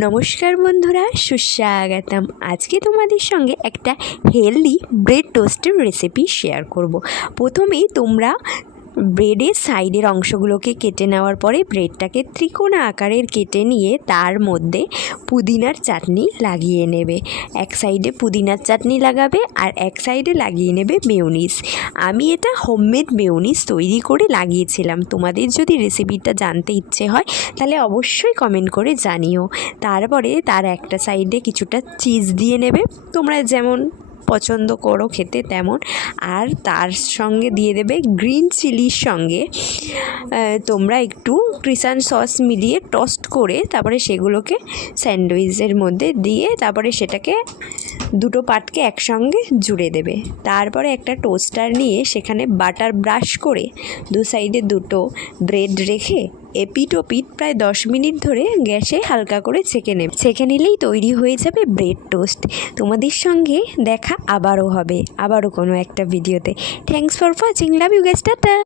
নমস্কার বন্ধুরা, সুস্বাগতম। আজকে তোমাদের সঙ্গে একটা হেলদি ব্রেড টোস্টের রেসিপি শেয়ার করব। প্রথমেই তোমরা ব্রেডের সাইডের অংশগুলোকে কেটে নেওয়ার পরে ব্রেডটাকে ত্রিকোণ আকারের কেটে নিয়ে তার মধ্যে পুদিনার চাটনি লাগিয়ে নেবে। এক সাইডে পুদিনার চাটনি লাগাবে আর এক সাইডে লাগিয়ে নেবে মেয়োনিজ। আমি এটা হোমমেড মেয়োনিজ তৈরি করে লাগিয়েছিলাম। তোমাদের যদি রেসিপিটা জানতে ইচ্ছে হয় তাহলে অবশ্যই কমেন্ট করে জানিও। তারপরে তার একটা সাইডে কিছুটা চিজ দিয়ে নেবে, তোমরা যেমন পছন্দ করো খেতে তেমন। আর তার সঙ্গে দিয়ে দেবে গ্রিন চিলির সঙ্গে তোমরা একটু ক্রিসান সস মিলিয়ে টোস্ট করে তারপরে সেগুলোকে স্যান্ডউইচের মধ্যে দিয়ে তারপরে সেটাকে দুটো পার্টকে একসঙ্গে জুড়ে দেবে। তারপরে একটা টোস্টার নিয়ে সেখানে বাটার ব্রাশ করে দু সাইডে দুটো ব্রেড রেখে এপিট ওপিট প্রায় 10 মিনিট ধরে গ্যাসে হালকা করে ছেঁকে নিলেই তৈরি হয়ে যাবে ব্রেড টোস্ট। তোমাদের সঙ্গে দেখা আবারও হবে কোনো একটা ভিডিওতে। Thanks for watching, love you guys, tata.